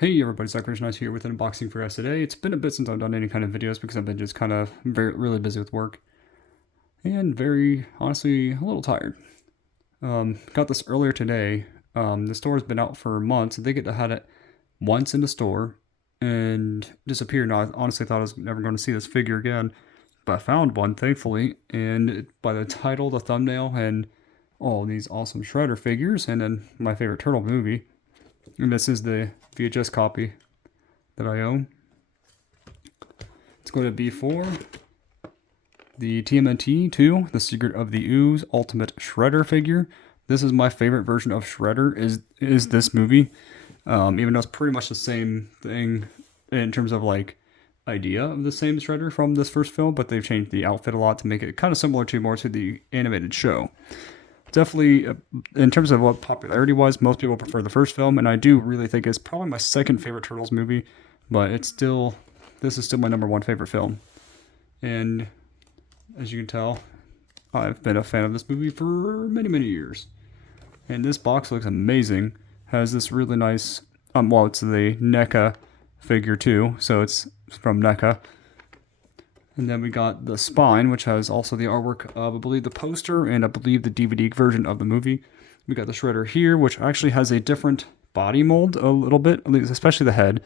Hey everybody, Zachary Nice here with an unboxing for us today. It's been a bit since I've done any kind of videos because I've been just kind of really busy with work and very, honestly, a little tired. Got this earlier today. The store's been out for months. I think it had it once in the store and disappeared. Now, I honestly thought I was never going to see this figure again, but I found one, thankfully, and by the title, the thumbnail, and all these awesome Shredder figures, and then my favorite Turtle movie. And this is the VHS copy that I own. It's going to be for the TMNT 2, The Secret of the Ooze Ultimate Shredder figure. This is my favorite version of Shredder, is this movie. Even though it's pretty much the same thing in terms of like idea of the same Shredder from this first film, but they've changed the outfit a lot to make it kind of similar to more to the animated show. Definitely, in terms of what popularity-wise, most people prefer the first film, and I do really think it's probably my second favorite Turtles movie, but this is still my number one favorite film. And as you can tell, I've been a fan of this movie for many years. And this box looks amazing. Has this really nice, well, it's the NECA figure too, so it's from NECA. And then we got the spine, which has also the artwork of, I believe, the poster and I believe the DVD version of the movie. We got the Shredder here, which actually has a different body mold a little bit, at least especially the head.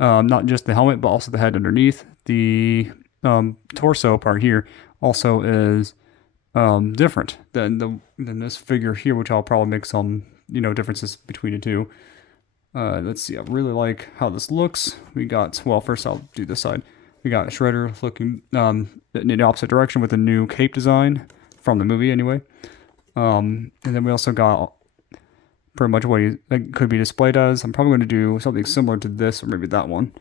Not just the helmet, but also the head underneath. The torso part here also is different than this figure here, which I'll probably make some differences between the two. Let's see. I really like how this looks. We got, well, first I'll do this side. We got Shredder looking in the opposite direction with a new cape design from the movie anyway. And then we also got pretty much what he could be displayed as. I'm probably going to do something similar to this or maybe that one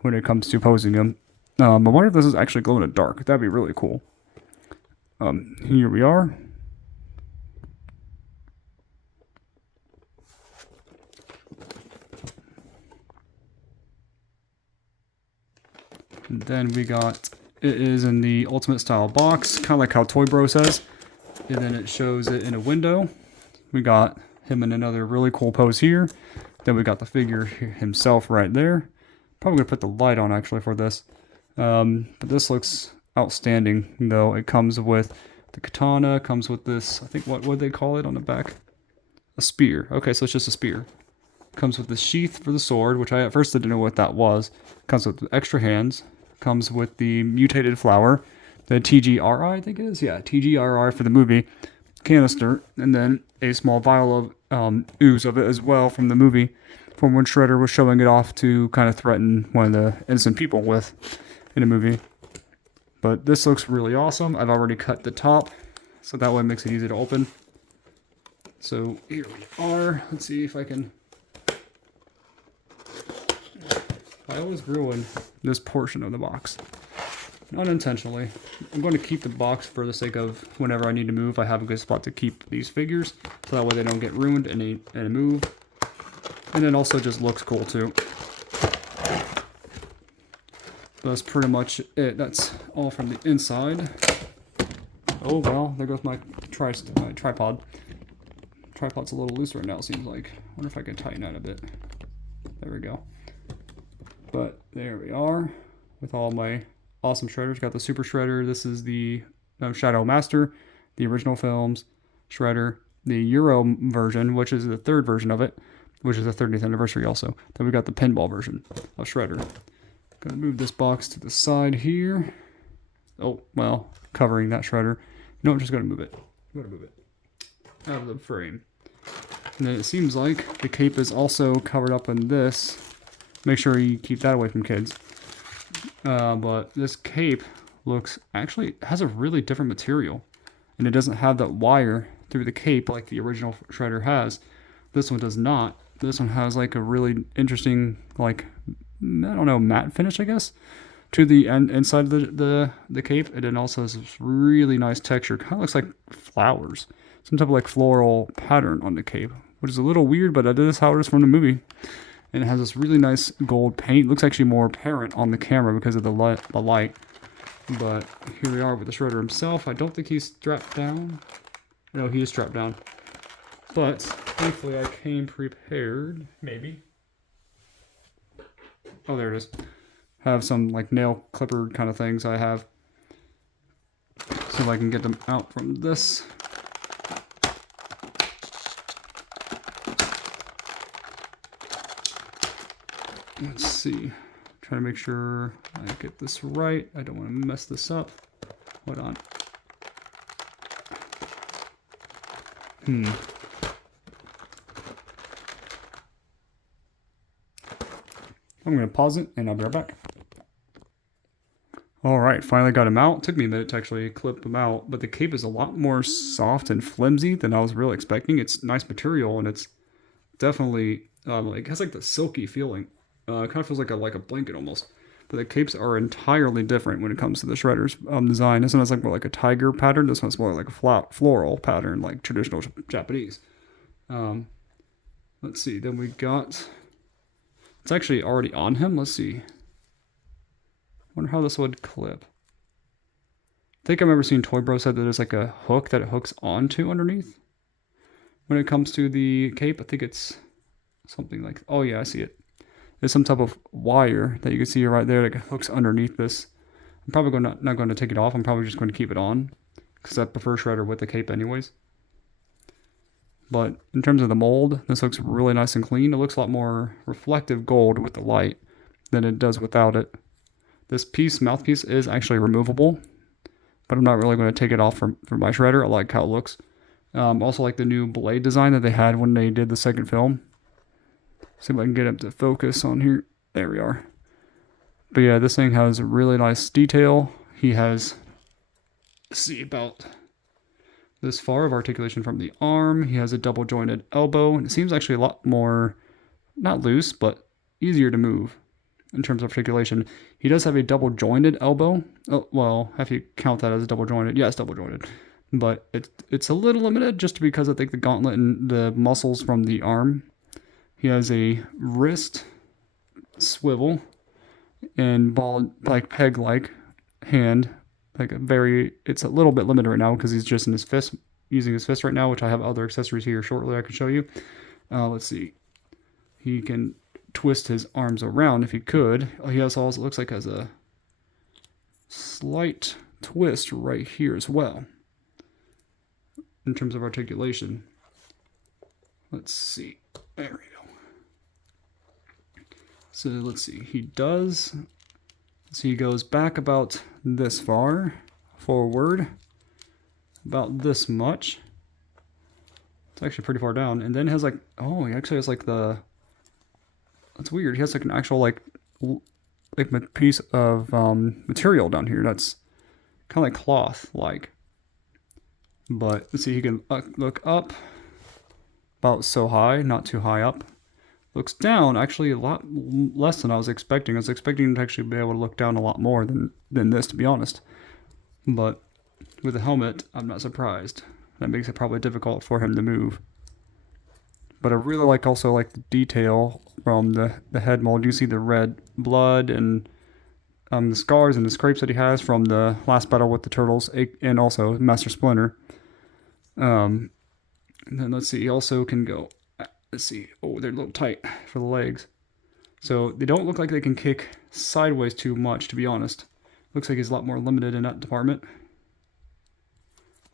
when it comes to posing him. I wonder if this is actually glow in the dark. That'd be really cool. Here we are. And then we got, it is in the Ultimate Style box, kind of like how Toy Bro says. And then it shows it in a window. We got him in another really cool pose here. Then we got the figure himself right there. Probably going to put the light on actually for this. But this looks outstanding though. It comes with the katana, comes with this, I think what would they call it on the back? A spear. Okay, so it's just a spear. Comes with the sheath for the sword, which I at first didn't know what that was. Comes with extra hands. Comes with the mutated flower, the TGRI, I think it is. Yeah, TGRI for the movie canister, and then a small vial of ooze of it as well from the movie, from when Shredder was showing it off to kind of threaten one of the innocent people with in the movie. But this looks really awesome. I've already cut the top, so that way it makes it easy to open. So here we are. Let's see if I can. I always ruin this portion of the box. Unintentionally. I'm going to keep the box for the sake of whenever I need to move, I have a good spot to keep these figures. So that way they don't get ruined and move. And it also just looks cool too. That's pretty much it. That's all from the inside. Oh well, there goes my tripod. Tripod's a little loose right now, it seems like. I wonder if I can tighten that a bit. There we go. But there we are with all my awesome Shredders. Got the Super Shredder. This is the Shadow Master, the original films Shredder, the Euro version, which is the third version of it, which is the 30th anniversary also. Then we got the pinball version of Shredder. Gonna move this box to the side here. Oh, well, covering that Shredder. No, I'm just gonna move it. I'm gonna move it out of the frame. And then it seems like the cape is also covered up in this. Make sure you keep that away from kids. But this cape actually has a really different material. And it doesn't have that wire through the cape like the original Shredder has. This one does not. This one has like a really interesting, like, I don't know, matte finish, I guess, to the inside of the cape. And it also has this really nice texture. Kind of looks like flowers. Some type of like floral pattern on the cape, which is a little weird, but that is how it is from the movie. And it has this really nice gold paint. Looks actually more apparent on the camera because of the light. But here we are with the Shredder himself. I don't think he's strapped down. No, he is strapped down. But thankfully I came prepared. Maybe. Oh, there it is. Have some like nail clipper kind of things I have. See if I can get them out from this. Let's see. Trying to make sure I get this right. I don't want to mess this up. Hold on. I'm going to pause it and I'll be right back. Alright, finally got him out. Took me a minute to actually clip him out, but the cape is a lot more soft and flimsy than I was really expecting. It's nice material and it's definitely, like, it has like the silky feeling. It kind of feels like a blanket almost. But the capes are entirely different when it comes to the Shredder's design. This one has like more like a tiger pattern. This one's more like a flat floral pattern, like traditional Japanese. Let's see. Then we got. It's actually already on him. Let's see. Wonder how this would clip. I think I remember seeing Toy Bro said that there's like a hook that it hooks onto underneath. When it comes to the cape, I think it's something like. Oh yeah, I see it. There's some type of wire that you can see right there that hooks underneath this. I'm probably not going to take it off. I'm probably just going to keep it on because I prefer Shredder with the cape anyways. But in terms of the mold, this looks really nice and clean. It looks a lot more reflective gold with the light than it does without it. This mouthpiece is actually removable, but I'm not really going to take it off for my Shredder. I like how it looks. Also like the new blade design that they had when they did the second film. See if I can get him to focus on here. There we are. But yeah, this thing has a really nice detail. He has, let's see, about this far of articulation from the arm. He has a double jointed elbow, and it seems actually a lot more, not loose, but easier to move in terms of articulation. He does have a double jointed elbow. Oh, well, if you count that as double jointed, yes, double jointed. But it's a little limited just because I think the gauntlet and the muscles from the arm. He has a wrist swivel and ball, like peg-like hand. Like it's a little bit limited right now because he's just in his fist, using his fist right now, which I have other accessories here shortly I can show you. Let's see. He can twist his arms around if he could. He also looks like has a slight twist right here as well in terms of articulation. Let's see. There we go. So let's see, he goes back about this far, forward, about this much. It's actually pretty far down, and then has like, oh, he actually has like that's weird, he has like an actual like piece of material down here that's kind of like cloth-like. But let's see, he can look up about so high, not too high up. Looks down actually a lot less than I was expecting. I was expecting to actually be able to look down a lot more than this, to be honest. But with the helmet, I'm not surprised. That makes it probably difficult for him to move. But I really like also like the detail from the head mold. You see the red blood and the scars and the scrapes that he has from the last battle with the turtles and also Master Splinter. And then let's see, he also can go. Let's see. Oh, they're a little tight for the legs. So they don't look like they can kick sideways too much, to be honest. Looks like he's a lot more limited in that department.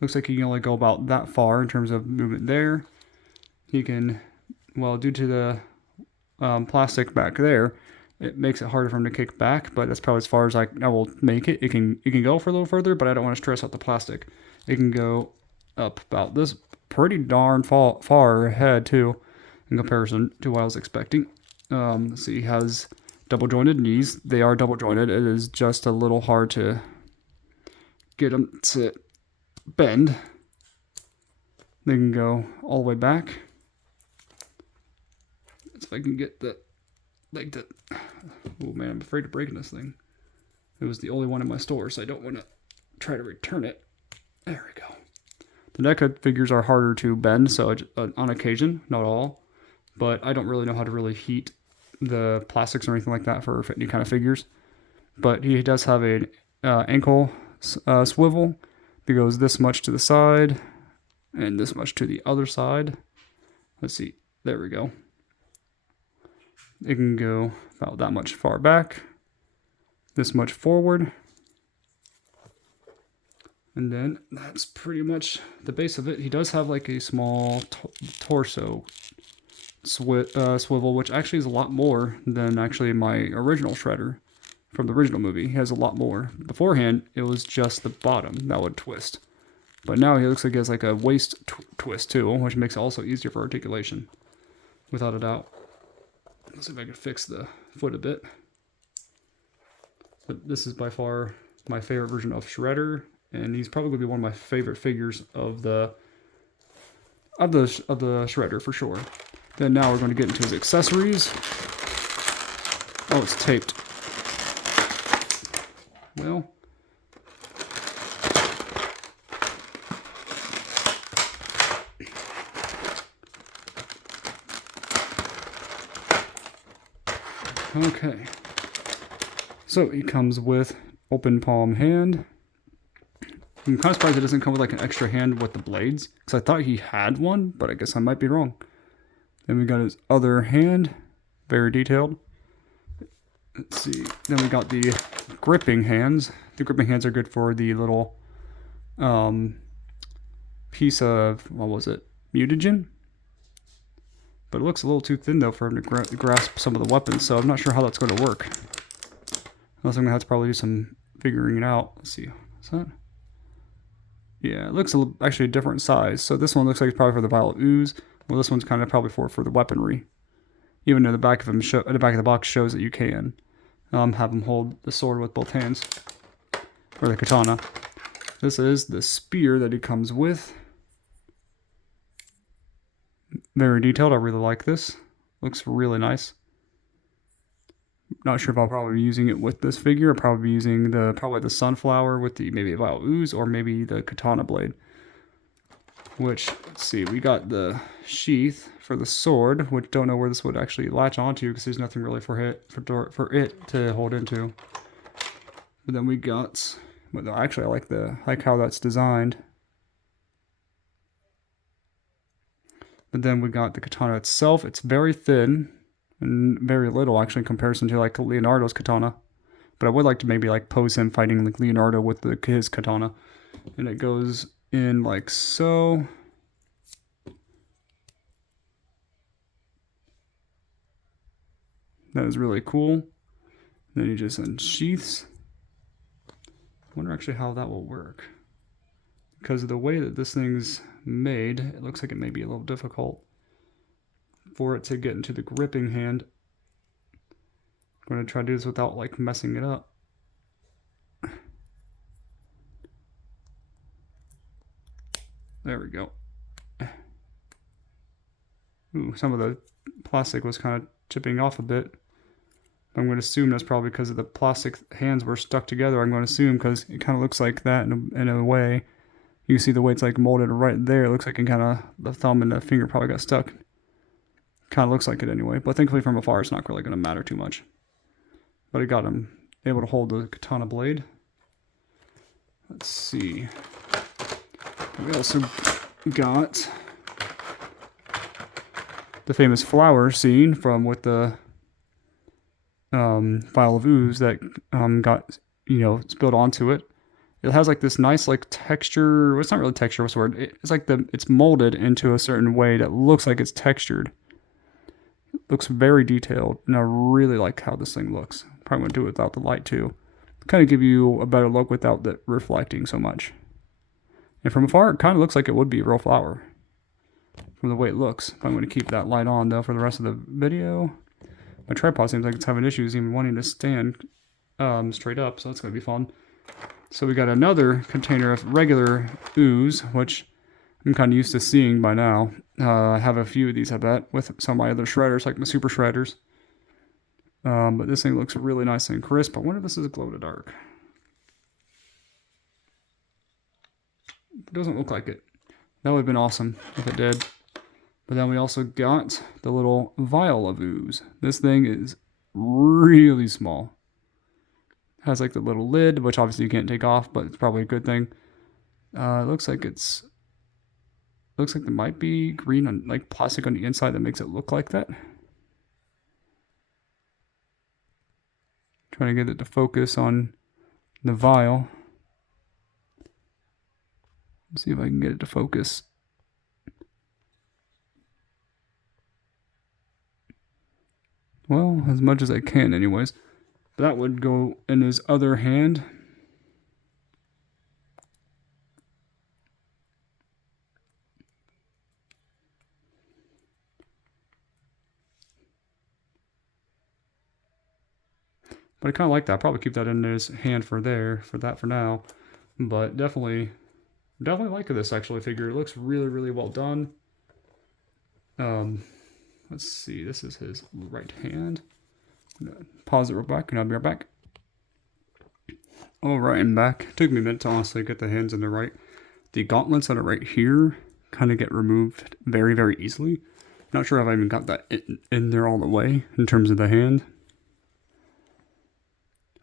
Looks like he can only go about that far in terms of movement there. He can, well, due to the plastic back there, it makes it harder for him to kick back, but that's probably as far as I will make it. It can go for a little further, but I don't want to stress out the plastic. It can go up about this pretty darn far ahead, too. In comparison to what I was expecting. Let's see, he has double jointed knees. They are double jointed. It is just a little hard to get them to bend. They can go all the way back. If I can get the leg to. Oh man, I'm afraid of breaking this thing. It was the only one in my store, so I don't want to try to return it. There we go. The NECA figures are harder to bend, so on occasion, not all. But I don't really know how to really heat the plastics or anything like that for any kind of figures. But he does have a ankle swivel that goes this much to the side and this much to the other side. Let's see. There we go. it can go about that much far back, this much forward. And then that's pretty much the base of it. He does have like a small torso swivel, which actually is a lot more than actually my original Shredder from the original movie. He has a lot more. Beforehand, it was just the bottom that would twist. But now he looks like he has like a waist twist too, which makes it also easier for articulation, without a doubt. Let's see if I can fix the foot a bit. But this is by far my favorite version of Shredder. And he's probably going to be one of my favorite figures of the Shredder for sure. Then now we're going to get into his accessories. Oh, it's taped. Well, okay. So he comes with open palm hand. I'm kind of surprised it doesn't come with like an extra hand with the blades, because I thought he had one, but I guess I might be wrong. Then we got his other hand, very detailed. Let's see. Then we got the gripping hands. The gripping hands are good for the little piece of, what was it, mutagen? But it looks a little too thin though for him to grasp some of the weapons, so I'm not sure how that's going to work. Unless I'm going to have to probably do some figuring it out. Let's see. What's that? Yeah, it looks actually a different size. So this one looks like it's probably for the vial of Ooze. Well, this one's kind of probably for the weaponry. Even though the back of the box shows that you can have him hold the sword with both hands, or the katana. This is the spear that he comes with. Very detailed. I really like this. Looks really nice. Not sure if I'll probably be using it with this figure. I'll probably be using probably the sunflower with maybe a vial Ooze, or maybe the katana blade. Which, let's see, we got the sheath for the sword, which don't know where this would actually latch onto because there's nothing really for it to hold into. But then we got, well, actually I like how that's designed. But then we got the katana itself. It's very thin and very little actually in comparison to like Leonardo's katana. But I would like to maybe like pose him fighting like Leonardo with his katana. And it goes in like so. That is really cool. Then he just unsheaths. I wonder actually how that will work. Because of the way that this thing's made, it looks like it may be a little difficult for it to get into the gripping hand. I'm going to try to do this without like messing it up. There we go. Ooh, some of the plastic was kind of chipping off a bit. I'm going to assume that's probably because of the plastic hands were stuck together. I'm going to assume because it kind of looks like that in a way. You can see the way it's like molded right there. It looks like it kind of, the thumb and the finger probably got stuck. Kind of looks like it anyway. But thankfully from afar it's not really going to matter too much. But I got him able to hold the katana blade. Let's see. We also got the famous flower scene from with the vial of Ooze that got, spilled onto it. It has like this nice like texture. Well, it's not really texture, what's the word? It's like it's molded into a certain way that looks like it's textured. It looks very detailed, and I really like how this thing looks. Probably gonna do it without the light too. Kind of give you a better look without the reflecting so much. And from afar, it kind of looks like it would be a real flower from the way it looks. I'm going to keep that light on though for the rest of the video. My tripod seems like it's having issues even wanting to stand straight up, so that's going to be fun. So we got another container of regular Ooze, which I'm kind of used to seeing by now. I have a few of these, I bet, with some of my other shredders, like my super shredders. But this thing looks really nice and crisp. I wonder if this is glow to dark. It doesn't look like it. That would have been awesome if it did. But then we also got the little vial of Ooze. This thing is really small. Has like the little lid, which obviously you can't take off, but it's probably a good thing. It looks like there might be green on like plastic on the inside that makes it look like that. Trying to get it to focus on the vial. Let's see if I can get it to focus. Well, as much as I can anyways. That would go in his other hand. But I kind of like that. I'll probably keep that in his hand for now. But definitely like this actually figure. It looks really, really well done. Let's see. This is his right hand. I'm gonna pause it real back, and I'll be right back. All right, I'm back. It took me a minute to honestly get the hands in the right. The gauntlets that are right here kind of get removed very, very easily. Not sure if I even got that in there all the way in terms of the hand.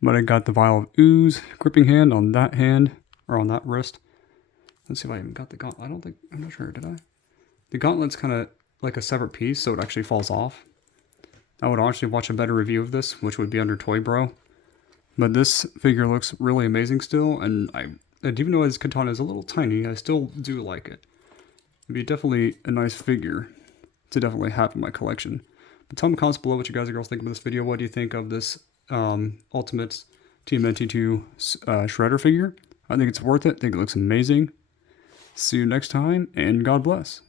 But I got the vial of ooze gripping hand on that hand, or on that wrist. Let's see if I even got the gauntlet. I'm not sure, did I? The gauntlet's kind of like a separate piece, so it actually falls off. I would honestly watch a better review of this, which would be under Toy Bro. But this figure looks really amazing still, and even though his katana is a little tiny, I still do like it. It'd be definitely a nice figure to definitely have in my collection. But tell me in the comments below what you guys and girls think of this video. What do you think of this Ultimate TMNT 2 Shredder figure? I think it's worth it. I think it looks amazing. See you next time, and God bless.